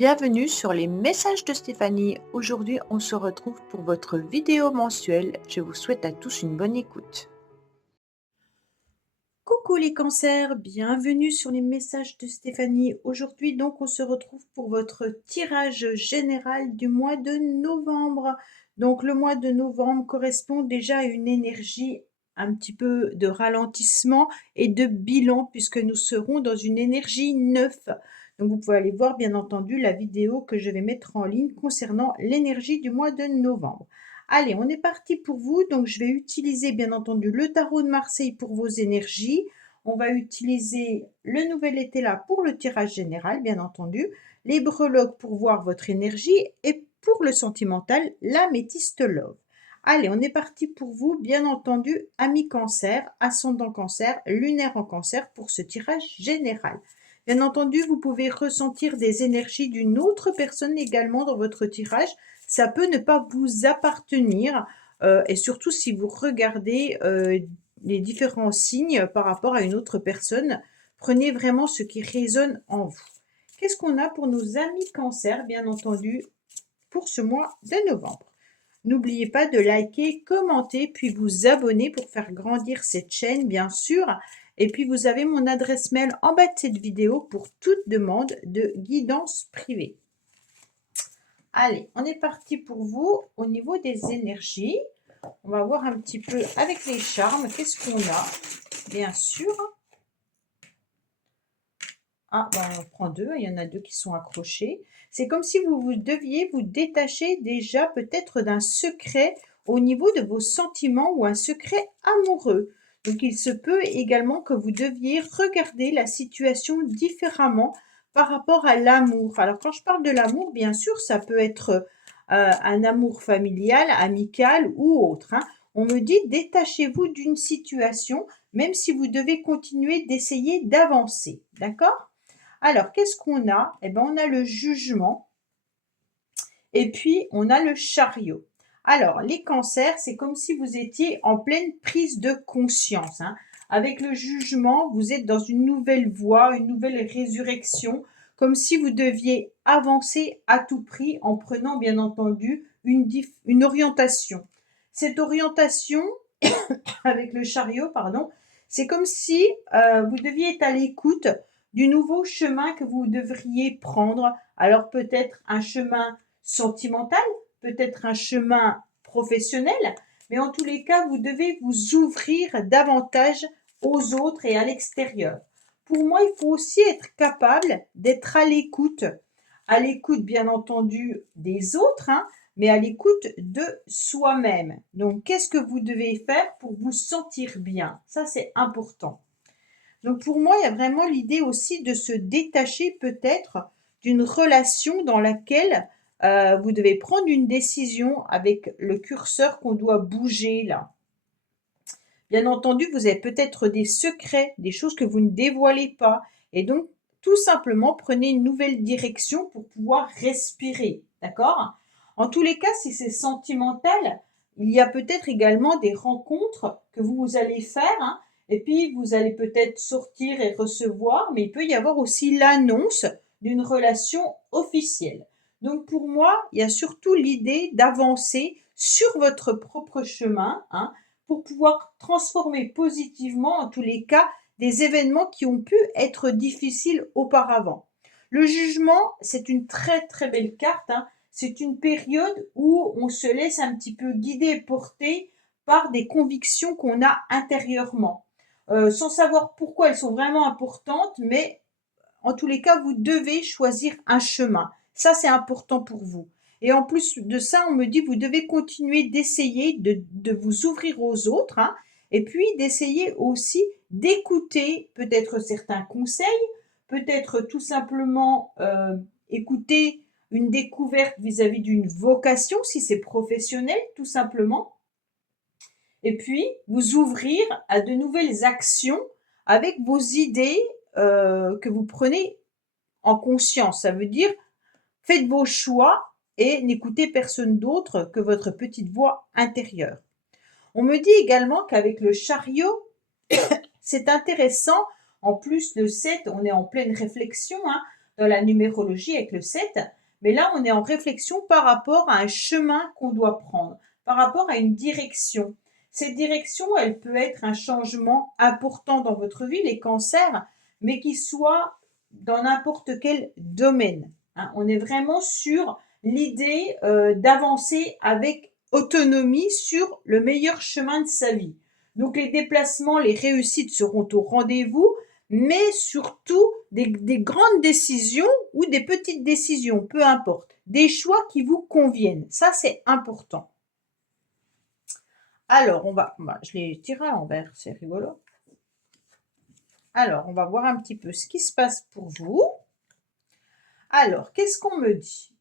Bienvenue sur les messages de Stéphanie. Aujourd'hui, on se retrouve pour votre vidéo mensuelle. Je vous souhaite à tous une bonne écoute. Coucou les cancers, bienvenue sur les messages de Stéphanie. Aujourd'hui donc on se retrouve pour votre tirage général du mois de novembre. Donc le mois de novembre correspond déjà à une énergie un petit peu de ralentissement et de bilan puisque nous serons dans une énergie 9. Donc vous pouvez aller voir bien entendu la vidéo que je vais mettre en ligne concernant l'énergie du mois de novembre. Allez, on est parti pour vous. Donc, je vais utiliser bien entendu le tarot de Marseille pour vos énergies. On va utiliser le nouvel été là pour le tirage général, bien entendu. Les breloques pour voir votre énergie. Et pour le sentimental, l'améthyste love. Allez, on est parti pour vous, bien entendu, amis cancer, ascendant cancer, lunaire en cancer pour ce tirage général. Bien entendu, vous pouvez ressentir des énergies d'une autre personne également dans votre tirage. Ça peut ne pas vous appartenir et surtout si vous regardez les différents signes par rapport à une autre personne, prenez vraiment ce qui résonne en vous. Qu'est-ce qu'on a pour nos amis cancer, bien entendu, pour ce mois de novembre? N'oubliez pas de liker, commenter, puis vous abonner pour faire grandir cette chaîne, bien sûr. Et puis, vous avez mon adresse mail en bas de cette vidéo pour toute demande de guidance privée. Allez, on est parti pour vous au niveau des énergies. On va voir un petit peu avec les charmes. Qu'est-ce qu'on a? Bien sûr. Ah, ben on en prend deux. Il y en a deux qui sont accrochés. C'est comme si vous deviez vous détacher déjà peut-être d'un secret au niveau de vos sentiments ou un secret amoureux. Donc, il se peut également que vous deviez regarder la situation différemment par rapport à l'amour. Alors, quand je parle de l'amour, bien sûr, ça peut être un amour familial, amical ou autre, hein. On me dit détachez-vous d'une situation, même si vous devez continuer d'essayer d'avancer. D'accord? Alors, qu'est-ce qu'on a? Eh bien, on a le jugement et puis on a le chariot. Alors, les cancers, c'est comme si vous étiez en pleine prise de conscience, hein. Avec le jugement, vous êtes dans une nouvelle voie, une nouvelle résurrection, comme si vous deviez avancer à tout prix en prenant bien entendu une orientation. Cette orientation, avec le chariot, pardon, c'est comme si vous deviez être à l'écoute du nouveau chemin que vous devriez prendre. Alors peut-être un chemin sentimental, peut-être un chemin professionnel, mais en tous les cas, vous devez vous ouvrir davantage aux autres et à l'extérieur. Pour moi, il faut aussi être capable d'être à l'écoute bien entendu des autres, hein, mais à l'écoute de soi-même. Donc, qu'est-ce que vous devez faire pour vous sentir bien? Ça, c'est important. Donc, pour moi, il y a vraiment l'idée aussi de se détacher peut-être d'une relation dans laquelle vous devez prendre une décision avec le curseur qu'on doit bouger là. Bien entendu, vous avez peut-être des secrets, des choses que vous ne dévoilez pas. Et donc, tout simplement, prenez une nouvelle direction pour pouvoir respirer. D'accord? En tous les cas, si c'est sentimental, il y a peut-être également des rencontres que vous allez faire, hein, et puis vous allez peut-être sortir et recevoir, mais il peut y avoir aussi l'annonce d'une relation officielle. Donc pour moi, il y a surtout l'idée d'avancer sur votre propre chemin, hein, pour pouvoir transformer positivement, en tous les cas, des événements qui ont pu être difficiles auparavant. Le jugement, c'est une très très belle carte, hein. C'est une période où on se laisse un petit peu guider et porter par des convictions qu'on a intérieurement, sans savoir pourquoi elles sont vraiment importantes, mais en tous les cas, vous devez choisir un chemin. Ça, c'est important pour vous. Et en plus de ça, on me dit, vous devez continuer d'essayer de vous ouvrir aux autres, hein, et puis d'essayer aussi d'écouter peut-être certains conseils, peut-être tout simplement écouter une découverte vis-à-vis d'une vocation, si c'est professionnel, tout simplement. Et puis, vous ouvrir à de nouvelles actions avec vos idées que vous prenez en conscience. Ça veut dire, faites vos choix et n'écoutez personne d'autre que votre petite voix intérieure. On me dit également qu'avec le chariot, c'est intéressant. En plus, le 7, on est en pleine réflexion, hein, dans la numérologie avec le 7, mais là, on est en réflexion par rapport à un chemin qu'on doit prendre, par rapport à une direction. Cette direction, elle peut être un changement important dans votre vie, les cancers, mais qui soit dans n'importe quel domaine. Hein. On est vraiment sur l'idée d'avancer avec autonomie sur le meilleur chemin de sa vie. Donc les déplacements, les réussites seront au rendez-vous, mais surtout des grandes décisions ou des petites décisions, peu importe. Des choix qui vous conviennent. Ça, c'est important. Alors, je l'ai tiré à l'envers, c'est rigolo. Alors, on va voir un petit peu ce qui se passe pour vous. Alors, qu'est-ce qu'on me dit?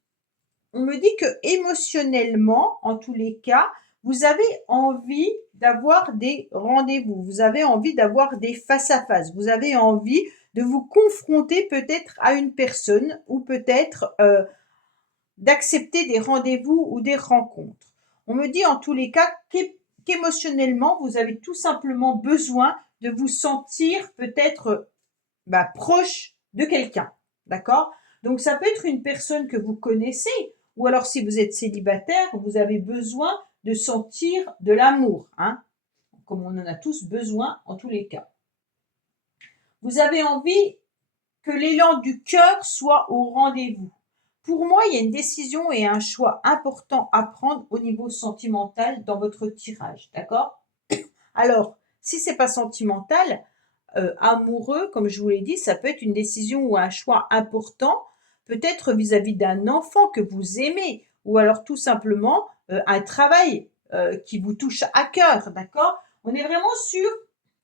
On me dit que émotionnellement, en tous les cas, vous avez envie d'avoir des rendez-vous, vous avez envie d'avoir des face-à-face, vous avez envie de vous confronter peut-être à une personne ou peut-être d'accepter des rendez-vous ou des rencontres. On me dit en tous les cas qu'émotionnellement, vous avez tout simplement besoin de vous sentir peut-être proche de quelqu'un, d'accord? Donc ça peut être une personne que vous connaissez, ou alors si vous êtes célibataire, vous avez besoin de sentir de l'amour, hein, comme on en a tous besoin en tous les cas. Vous avez envie que l'élan du cœur soit au rendez-vous. Pour moi, il y a une décision et un choix important à prendre au niveau sentimental dans votre tirage, d'accord? Alors, si c'est pas sentimental, amoureux, comme je vous l'ai dit, ça peut être une décision ou un choix important, peut-être vis-à-vis d'un enfant que vous aimez, ou alors tout simplement un travail qui vous touche à cœur, d'accord? On est vraiment sur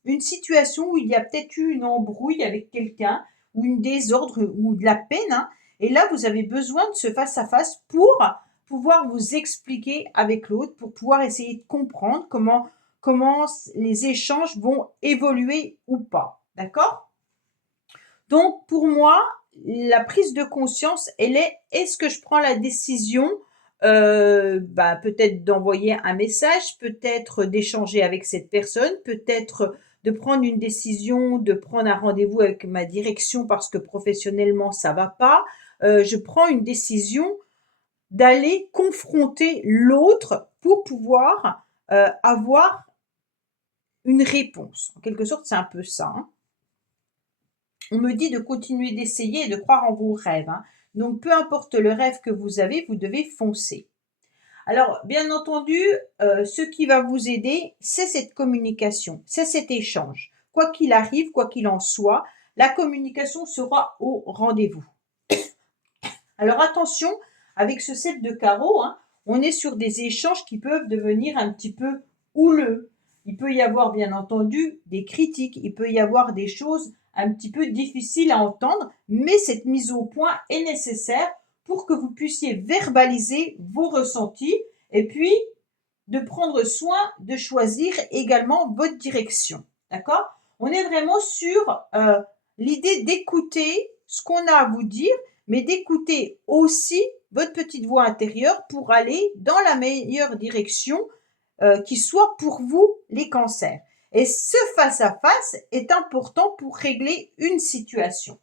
une situation où il y a peut-être eu une embrouille avec quelqu'un, ou une désordre, ou de la peine, hein, et là, vous avez besoin de ce face-à-face pour pouvoir vous expliquer avec l'autre, pour pouvoir essayer de comprendre comment les échanges vont évoluer ou pas. D'accord? Donc, pour moi, la prise de conscience, elle est, est-ce que je prends la décision peut-être d'envoyer un message, peut-être d'échanger avec cette personne, peut-être de prendre une décision, de prendre un rendez-vous avec ma direction parce que professionnellement, ça va pas. Je prends une décision d'aller confronter l'autre pour pouvoir avoir une réponse. En quelque sorte, c'est un peu ça. Hein. On me dit de continuer d'essayer et de croire en vos rêves. Hein. Donc, peu importe le rêve que vous avez, vous devez foncer. Alors, bien entendu, ce qui va vous aider, c'est cette communication, c'est cet échange. Quoi qu'il arrive, quoi qu'il en soit, la communication sera au rendez-vous. Alors, attention, avec ce 7 de carreau, hein, on est sur des échanges qui peuvent devenir un petit peu houleux. Il peut y avoir, bien entendu, des critiques, il peut y avoir des choses un petit peu difficiles à entendre, mais cette mise au point est nécessaire pour que vous puissiez verbaliser vos ressentis et puis de prendre soin de choisir également votre direction. D'accord? On est vraiment sur l'idée d'écouter ce qu'on a à vous dire, mais d'écouter aussi votre petite voix intérieure pour aller dans la meilleure direction qui soit pour vous les cancers. Et ce face-à-face est important pour régler une situation.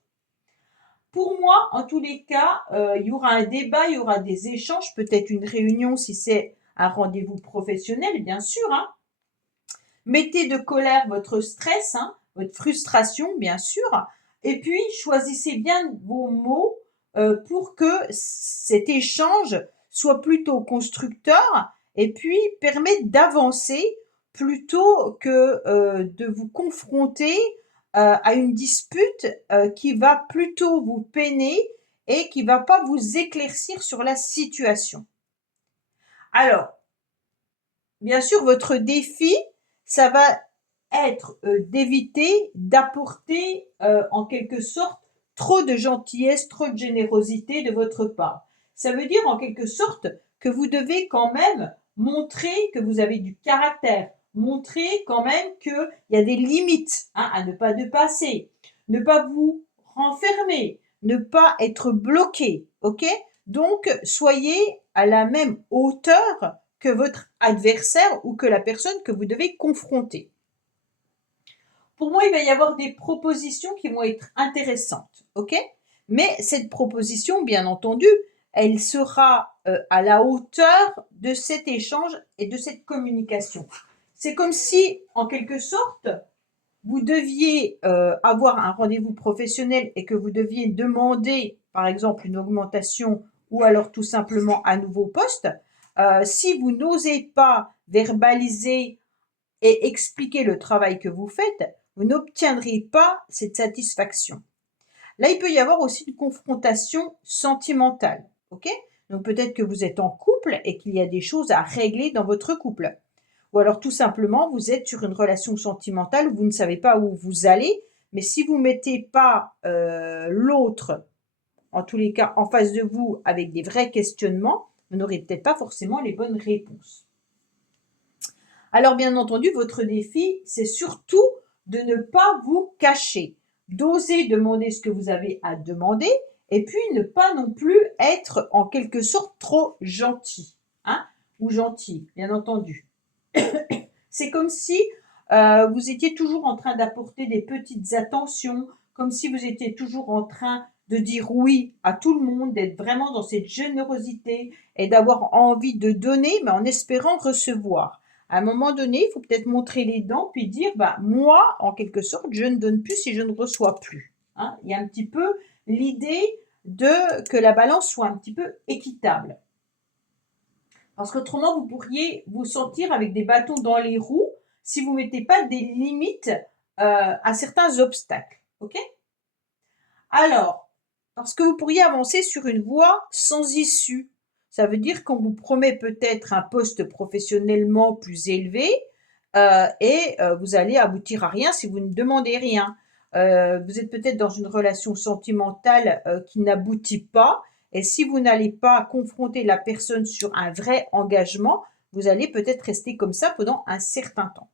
Pour moi, en tous les cas, il y aura un débat, il y aura des échanges, peut-être une réunion si c'est un rendez-vous professionnel, bien sûr. Hein. Mettez de colère votre stress, hein, votre frustration, bien sûr. Et puis, choisissez bien vos mots pour que cet échange soit plutôt constructeur et puis permette d'avancer plutôt que de vous confronter à une dispute qui va plutôt vous peiner et qui va pas vous éclaircir sur la situation. Alors, bien sûr, votre défi, ça va être d'éviter d'apporter en quelque sorte trop de gentillesse, trop de générosité de votre part. Ça veut dire en quelque sorte que vous devez quand même montrer que vous avez du caractère, montrer quand même qu'il y a des limites hein, à ne pas dépasser, ne pas vous renfermer, ne pas être bloqué, ok? Donc, soyez à la même hauteur que votre adversaire ou que la personne que vous devez confronter. Pour moi, il va y avoir des propositions qui vont être intéressantes, ok? Mais cette proposition, bien entendu, elle sera à la hauteur de cet échange et de cette communication. C'est comme si, en quelque sorte, vous deviez avoir un rendez-vous professionnel et que vous deviez demander, par exemple, une augmentation ou alors tout simplement un nouveau poste. Si vous n'osez pas verbaliser et expliquer le travail que vous faites, vous n'obtiendrez pas cette satisfaction. Là, il peut y avoir aussi une confrontation sentimentale. Ok? Donc peut-être que vous êtes en couple et qu'il y a des choses à régler dans votre couple. Ou alors tout simplement, vous êtes sur une relation sentimentale où vous ne savez pas où vous allez, mais si vous ne mettez pas l'autre, en tous les cas, en face de vous avec des vrais questionnements, vous n'aurez peut-être pas forcément les bonnes réponses. Alors bien entendu, votre défi, c'est surtout de ne pas vous cacher, d'oser demander ce que vous avez à demander, et puis ne pas non plus être en quelque sorte trop gentil, hein, ou gentil, bien entendu. C'est comme si vous étiez toujours en train d'apporter des petites attentions, comme si vous étiez toujours en train de dire oui à tout le monde, d'être vraiment dans cette générosité et d'avoir envie de donner, mais en espérant recevoir. À un moment donné, il faut peut-être montrer les dents puis dire, bah, moi, en quelque sorte, je ne donne plus si je ne reçois plus. Hein, il y a un petit peu l'idée de que la balance soit un petit peu équitable. Parce qu'autrement, vous pourriez vous sentir avec des bâtons dans les roues si vous ne mettez pas des limites à certains obstacles. OK? Alors, parce que vous pourriez avancer sur une voie sans issue. Ça veut dire qu'on vous promet peut-être un poste professionnellement plus élevé et vous allez aboutir à rien si vous ne demandez rien. Vous êtes peut-être dans une relation sentimentale qui n'aboutit pas. Et si vous n'allez pas confronter la personne sur un vrai engagement, vous allez peut-être rester comme ça pendant un certain temps.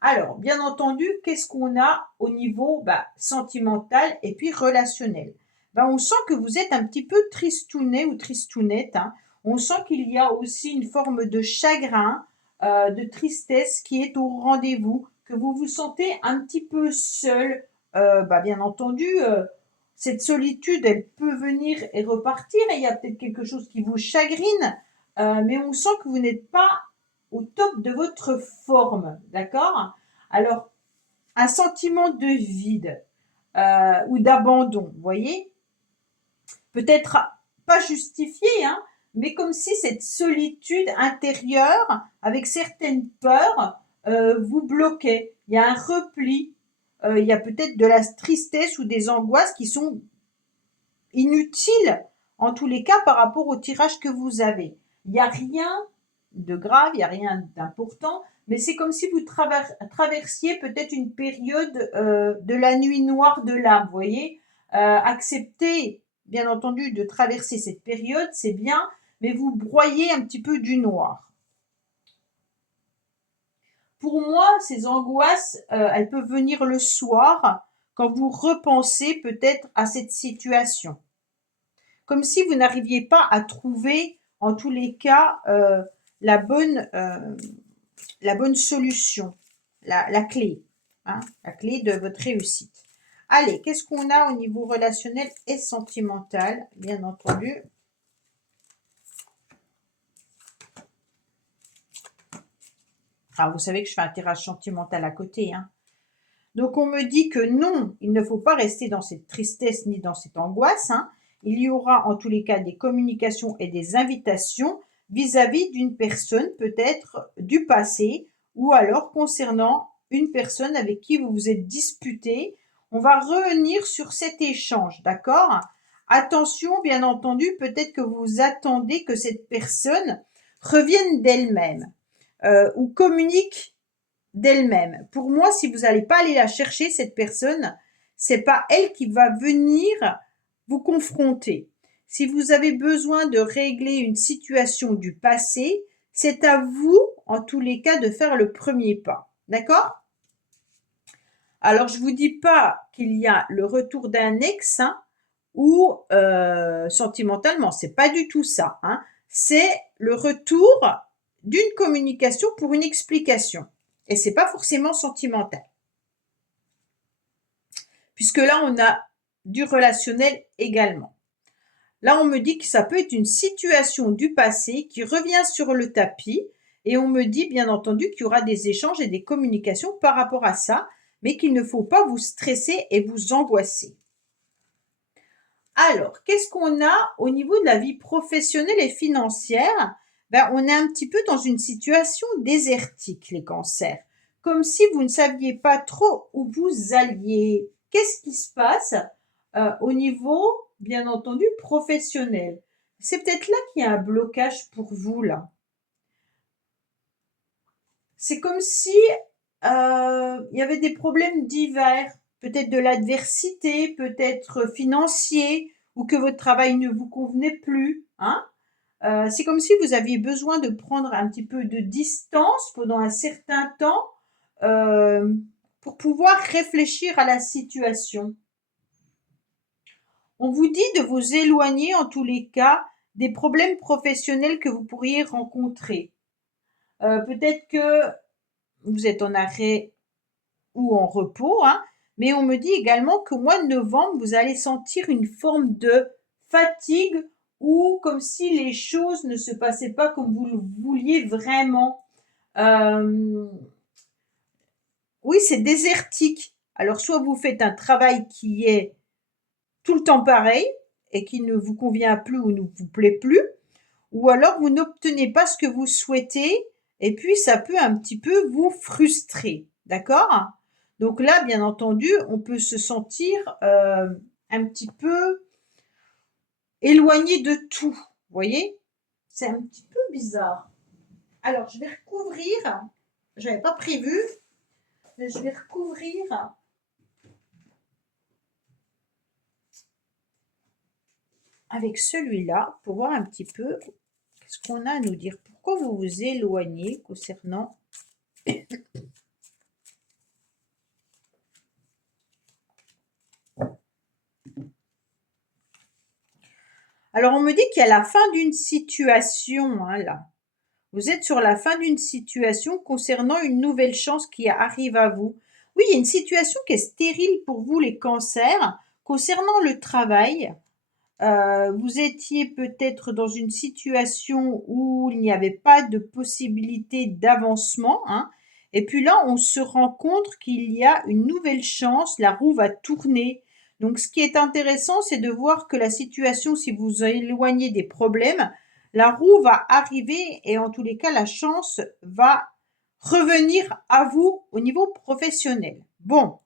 Alors, bien entendu, qu'est-ce qu'on a au niveau sentimental et puis relationnel? On sent que vous êtes un petit peu tristounet ou tristounette. Hein. On sent qu'il y a aussi une forme de chagrin, de tristesse qui est au rendez-vous, que vous vous sentez un petit peu seul. Bien entendu, cette solitude, elle peut venir et repartir, et il y a peut-être quelque chose qui vous chagrine, mais on sent que vous n'êtes pas au top de votre forme, d'accord? Alors, un sentiment de vide ou d'abandon, vous voyez? Peut-être pas justifié, hein, mais comme si cette solitude intérieure, avec certaines peurs, vous bloquait. Il y a un repli, il y a peut-être de la tristesse ou des angoisses qui sont inutiles, en tous les cas, par rapport au tirage que vous avez. Il n'y a rien de grave, il n'y a rien d'important, mais c'est comme si vous traversiez peut-être une période de la nuit noire de l'âme, vous voyez. Accepter, bien entendu, de traverser cette période, c'est bien, mais vous broyez un petit peu du noir. Pour moi, ces angoisses, elles peuvent venir le soir, quand vous repensez peut-être à cette situation. Comme si vous n'arriviez pas à trouver, en tous les cas, la bonne solution, la clé, hein, la clé de votre réussite. Allez, qu'est-ce qu'on a au niveau relationnel et sentimental, bien entendu? Alors, vous savez que je fais un tirage sentimental à côté, hein. Donc, on me dit que non, il ne faut pas rester dans cette tristesse ni dans cette angoisse, hein. Il y aura en tous les cas des communications et des invitations vis-à-vis d'une personne, peut-être du passé, ou alors concernant une personne avec qui vous vous êtes disputé. On va revenir sur cet échange, d'accord? Attention, bien entendu, peut-être que vous attendez que cette personne revienne d'elle-même ou communique d'elle-même. Pour moi, si vous n'allez pas aller la chercher, cette personne, c'est pas elle qui va venir vous confronter. Si vous avez besoin de régler une situation du passé, c'est à vous, en tous les cas, de faire le premier pas. D'accord? Alors, je vous dis pas qu'il y a le retour d'un ex, hein, ou sentimentalement, c'est pas du tout ça. Hein. C'est le retour d'une communication pour une explication. Et c'est pas forcément sentimental. Puisque là, on a du relationnel également. Là, on me dit que ça peut être une situation du passé qui revient sur le tapis et on me dit bien entendu qu'il y aura des échanges et des communications par rapport à ça, mais qu'il ne faut pas vous stresser et vous angoisser. Alors, qu'est-ce qu'on a au niveau de la vie professionnelle et financière? On est un petit peu dans une situation désertique, les cancers, comme si vous ne saviez pas trop où vous alliez. Qu'est-ce qui se passe au niveau, bien entendu, professionnel? C'est peut-être là qu'il y a un blocage pour vous, là. C'est comme si il y avait des problèmes divers, peut-être de l'adversité, peut-être financier, ou que votre travail ne vous convenait plus, hein. C'est comme si vous aviez besoin de prendre un petit peu de distance pendant un certain temps, pour pouvoir réfléchir à la situation. On vous dit de vous éloigner, en tous les cas, des problèmes professionnels que vous pourriez rencontrer. Peut-être que vous êtes en arrêt ou en repos, hein, mais on me dit également qu'au mois de novembre, vous allez sentir une forme de fatigue ou comme si les choses ne se passaient pas comme vous le vouliez vraiment. Oui, c'est désertique. Alors, soit vous faites un travail qui est tout le temps pareil et qui ne vous convient plus ou ne vous plaît plus, ou alors vous n'obtenez pas ce que vous souhaitez et puis ça peut un petit peu vous frustrer. D'accord? Donc là, bien entendu, on peut se sentir un petit peu éloigné de tout. Vous voyez? C'est un petit peu bizarre. Alors, je vais recouvrir. Je n'avais pas prévu, mais je vais recouvrir avec celui-là pour voir un petit peu ce qu'on a à nous dire. Pourquoi vous vous éloignez concernant Alors, on me dit qu'il y a la fin d'une situation, hein, là. Vous êtes sur la fin d'une situation concernant une nouvelle chance qui arrive à vous. Oui, il y a une situation qui est stérile pour vous, les cancers, concernant le travail. Vous étiez peut-être dans une situation où il n'y avait pas de possibilité d'avancement, hein. Et puis là, on se rend compte qu'il y a une nouvelle chance, la roue va tourner. Donc, ce qui est intéressant, c'est de voir que la situation, si vous vous éloignez des problèmes, la roue va arriver et en tous les cas, la chance va revenir à vous au niveau professionnel. Bon,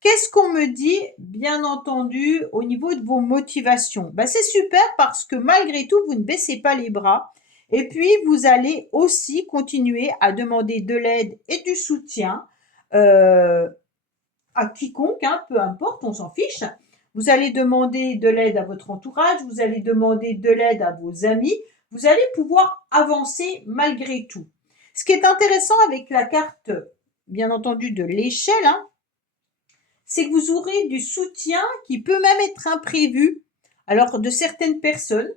qu'est-ce qu'on me dit, bien entendu, au niveau de vos motivations? C'est super parce que malgré tout, vous ne baissez pas les bras. Et puis, vous allez aussi continuer à demander de l'aide et du soutien à quiconque, hein, peu importe, on s'en fiche. Vous allez demander de l'aide à votre entourage, vous allez demander de l'aide à vos amis. Vous allez pouvoir avancer malgré tout. Ce qui est intéressant avec la carte, bien entendu, de l'échelle, hein, c'est que vous aurez du soutien qui peut même être imprévu, alors de certaines personnes,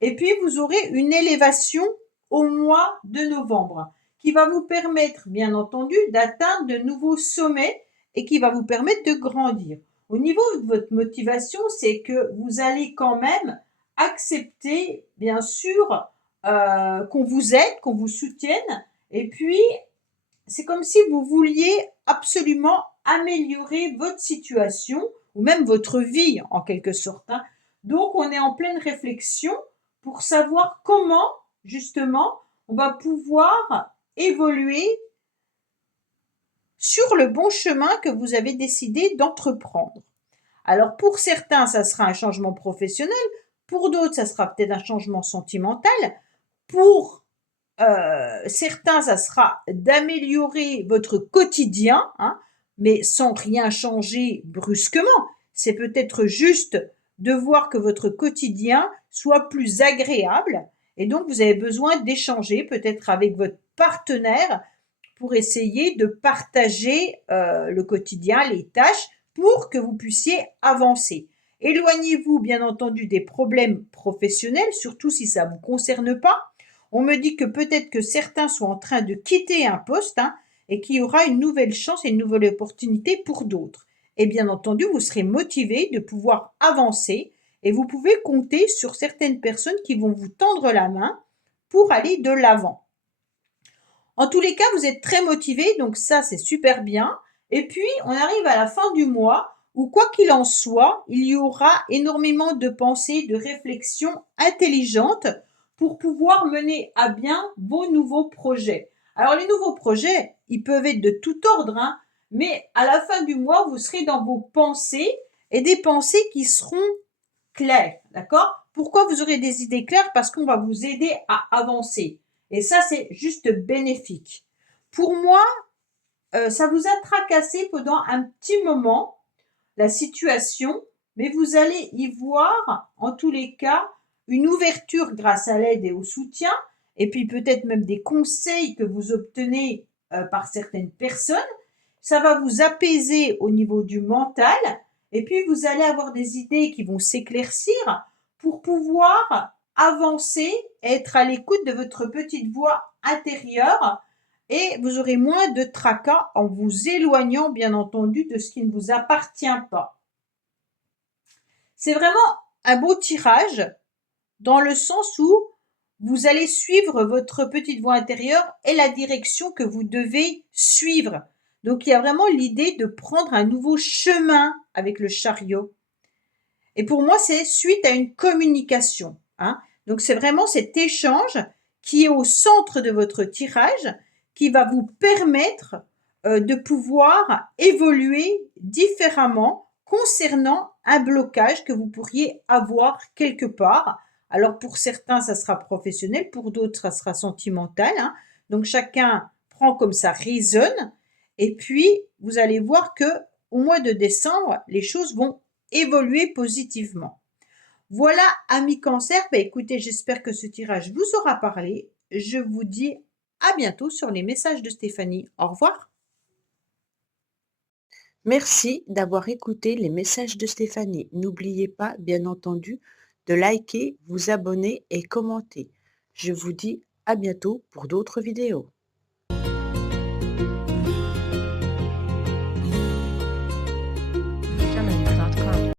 et puis vous aurez une élévation au mois de novembre qui va vous permettre, bien entendu, d'atteindre de nouveaux sommets et qui va vous permettre de grandir. Au niveau de votre motivation, c'est que vous allez quand même accepter, bien sûr, qu'on vous aide, qu'on vous soutienne, et puis c'est comme si vous vouliez absolument améliorer votre situation ou même votre vie en quelque sorte, hein. Donc on est en pleine réflexion pour savoir comment justement on va pouvoir évoluer sur le bon chemin que vous avez décidé d'entreprendre. Alors pour certains, ça sera un changement professionnel, pour d'autres, ça sera peut-être un changement sentimental, pour certains, ça sera d'améliorer votre quotidien, hein, mais sans rien changer brusquement. C'est peut-être juste de voir que votre quotidien soit plus agréable et donc vous avez besoin d'échanger peut-être avec votre partenaire pour essayer de partager le quotidien, les tâches pour que vous puissiez avancer. Éloignez-vous bien entendu des problèmes professionnels, surtout si ça ne vous concerne pas. On me dit que peut-être que certains sont en train de quitter un poste, hein, et qu'il y aura une nouvelle chance et une nouvelle opportunité pour d'autres. et bien entendu, vous serez motivé de pouvoir avancer et vous pouvez compter sur certaines personnes qui vont vous tendre la main pour aller de l'avant. En tous les cas, vous êtes très motivé, donc ça, c'est super bien. Et puis, on arrive à la fin du mois où, quoi qu'il en soit, il y aura énormément de pensées, de réflexions intelligentes pour pouvoir mener à bien vos nouveaux projets. Alors, les nouveaux projets, ils peuvent être de tout ordre, hein, mais à la fin du mois, vous serez dans vos pensées et des pensées qui seront claires, d'accord? Pourquoi vous aurez des idées claires? Parce qu'on va vous aider à avancer. Et ça, c'est juste bénéfique. Pour moi, ça vous a tracassé pendant un petit moment, la situation, mais vous allez y voir, en tous les cas, une ouverture grâce à l'aide et au soutien, et puis peut-être même des conseils que vous obtenez par certaines personnes. Ça va vous apaiser au niveau du mental, et puis vous allez avoir des idées qui vont s'éclaircir pour pouvoir avancer, être à l'écoute de votre petite voix intérieure et vous aurez moins de tracas en vous éloignant, bien entendu, de ce qui ne vous appartient pas. C'est vraiment un beau tirage dans le sens où vous allez suivre votre petite voix intérieure et la direction que vous devez suivre. Donc, il y a vraiment l'idée de prendre un nouveau chemin avec le chariot. Et pour moi, c'est suite à une communication, hein. Donc, c'est vraiment cet échange qui est au centre de votre tirage qui va vous permettre de pouvoir évoluer différemment concernant un blocage que vous pourriez avoir quelque part. Alors, pour certains, ça sera professionnel, pour d'autres, ça sera sentimental, hein. Donc, chacun prend comme ça résonne. Et puis, vous allez voir que au mois de décembre, les choses vont évoluer positivement. Voilà, amis Cancer, écoutez, j'espère que ce tirage vous aura parlé. Je vous dis à bientôt sur les messages de Stéphanie. Au revoir. Merci d'avoir écouté les messages de Stéphanie. N'oubliez pas, bien entendu, de liker, vous abonner et commenter. Je vous dis à bientôt pour d'autres vidéos.